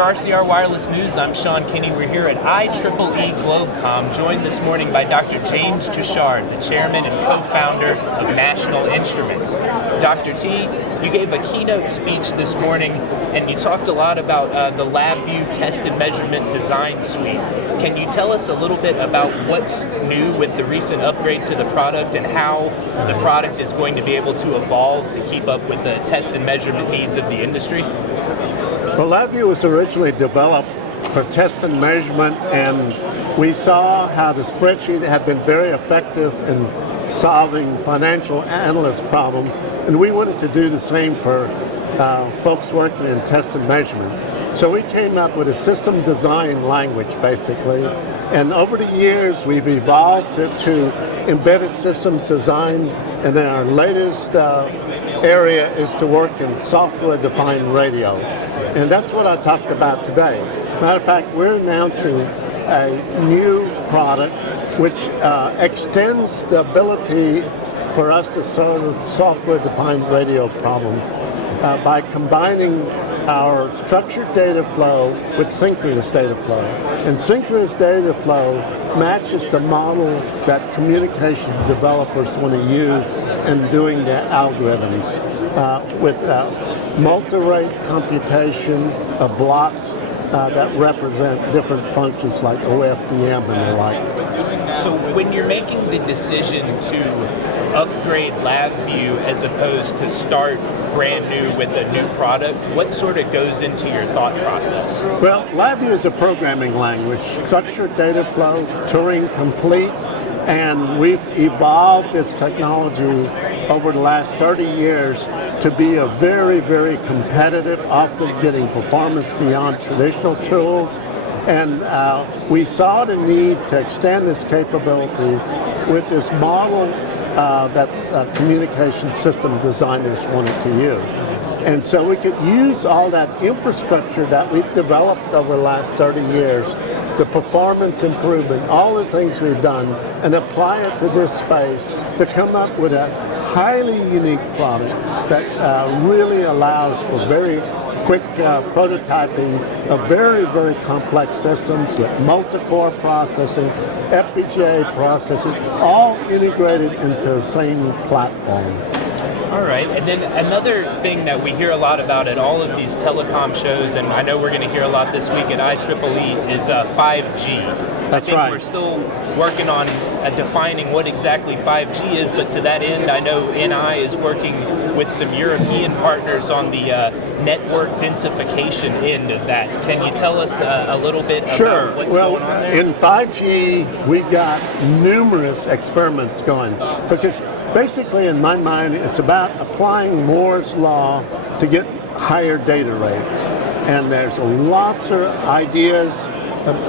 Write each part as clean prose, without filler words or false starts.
For RCR Wireless News, I'm Sean Kinney. We're here at IEEE GlobeCom, joined this morning by Dr. James Truchard, the chairman and co-founder of National Instruments. Dr. T, you gave a keynote speech this morning, and you talked a lot about the LabVIEW Test and Measurement Design Suite. Can you tell us a little bit about what's new with the recent upgrade to the product and how the product is going to be able to evolve to keep up with the test and measurement needs of the industry? Well, LabVIEW was originally developed for test and measurement, and we saw how the spreadsheet had been very effective in solving financial analyst problems, and we wanted to do the same for folks working in test and measurement. So we came up with a system design language, basically, and over the years we've evolved it to embedded systems design, and then our latest area is to work in software-defined radio. And that's what I talked about today. Matter of fact, we're announcing a new product which extends the ability for us to solve software-defined radio problems by combining our structured data flow with synchronous data flow. And synchronous data flow matches the model that communication developers want to use in doing their algorithms with multi-rate computation of blocks that represent different functions like OFDM and the like. So when you're making the decision to upgrade LabVIEW as opposed to start brand new with a new product, what sort of goes into your thought process? Well, LabVIEW is a programming language, structured data flow, Turing complete, and we've evolved this technology over the last 30 years to be a very, very competitive, often getting performance beyond traditional tools. And we saw the need to extend this capability with this model that communication system designers wanted to use. And so we could use all that infrastructure that we've developed over the last 30 years, the performance improvement, all the things we've done, and apply it to this space to come up with a highly unique product that really allows for very quick prototyping of very, very complex systems with multi-core processing, FPGA processing, all integrated into the same platform. All right, and then another thing that we hear a lot about at all of these telecom shows, and I know we're going to hear a lot this week at IEEE, is 5G. That's I think right. We're still working on defining what exactly 5G is, but to that end, I know NI is working with some European partners on the network densification end of that. Can you tell us a little bit about what's going on there? In 5G, we got numerous experiments going because basically, in my mind, it's about applying Moore's law to get higher data rates. And there's lots of ideas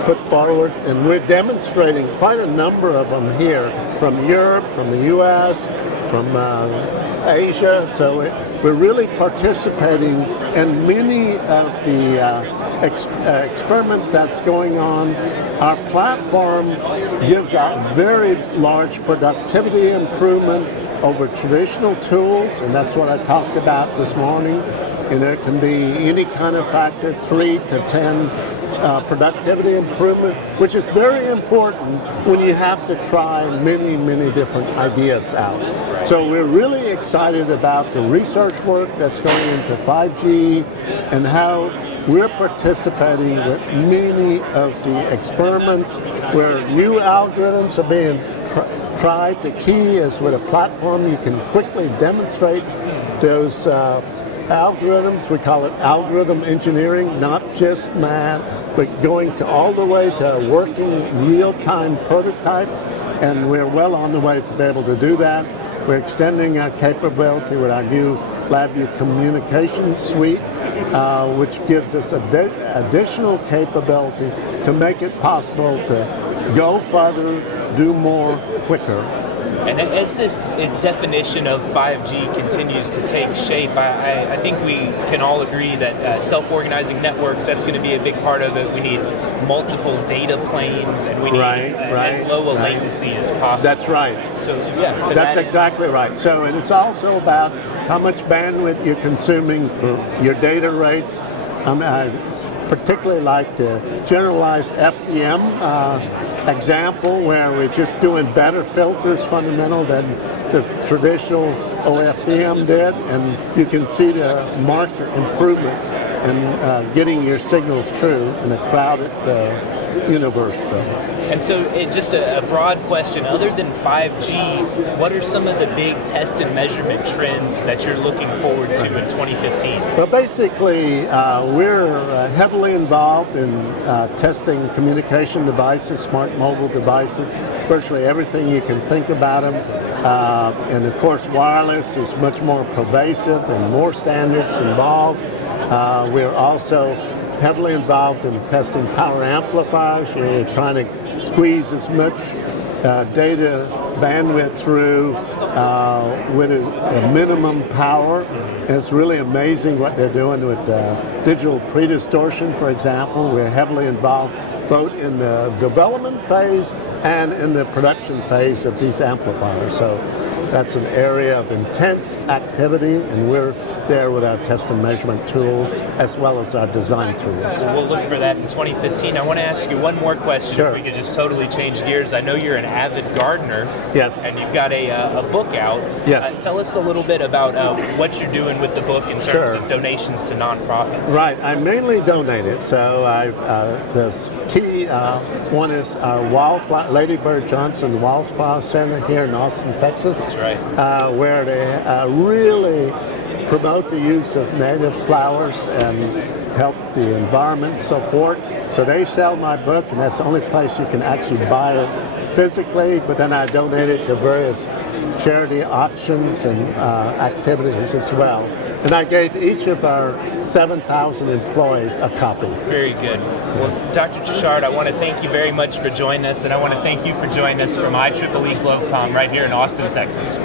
put forward, and we're demonstrating quite a number of them here from Europe, from the US, from Asia. So we're really participating in many of the experiments that's going on. Our platform gives out very large productivity improvement over traditional tools, and that's what I talked about this morning. And it can be any kind of factor, 3 to 10 productivity improvement, which is very important when you have to try many, many different ideas out. So we're really excited about the research work that's going into 5G and how we're participating with many of the experiments where new algorithms are being tried. The key is with a platform you can quickly demonstrate those algorithms. We call it algorithm engineering, not just math, but going to all the way to a working real-time prototype, and we're well on the way to be able to do that. We're extending our capability with our new LabVIEW communication suite, which gives us additional capability to make it possible to go further, do more, quicker. And as this definition of 5G continues to take shape, I think we can all agree that self-organizing networks, that's going to be a big part of it. We need multiple data planes, and we need as low a latency as possible. That's right. So yeah, that's exactly right. So, and it's also about how much bandwidth you're consuming for your data rates, I particularly like the generalized FDM example where we're just doing better filters fundamental than the traditional OFDM did, and you can see the marked improvement in getting your signals true in a crowded universe. And so, just a broad question, other than 5G, what are some of the big test and measurement trends that you're looking forward to in 2015? Well, basically, we're heavily involved in testing communication devices, smart mobile devices, virtually everything you can think about them. And of course, wireless is much more pervasive and more standards involved. We're also heavily involved in testing power amplifiers. We're trying to squeeze as much data bandwidth through with a minimum power. And it's really amazing what they're doing with digital pre-distortion, for example. We're heavily involved both in the development phase and in the production phase of these amplifiers. So that's an area of intense activity, and we're there with our test and measurement tools as well as our design tools. We'll look for that in 2015. I want to ask you one more question. Sure. If we could just totally change gears. I know you're an avid gardener. Yes. And you've got a book out. Yes. Tell us a little bit about what you're doing with the book in terms Sure. of donations to nonprofits. Right. I mainly donate it. So the key one is our wildflower, Lady Bird Johnson Wildflower Center here in Austin, Texas. That's right. Where they really promote the use of native flowers and help the environment and so forth. So they sell my book, and that's the only place you can actually buy it physically, but then I donate it to various charity auctions and activities as well. And I gave each of our 7,000 employees a copy. Very good. Well, Dr. Truchard, I want to thank you very much for joining us, and I want to thank you for joining us from IEEE GlobeCom right here in Austin, Texas.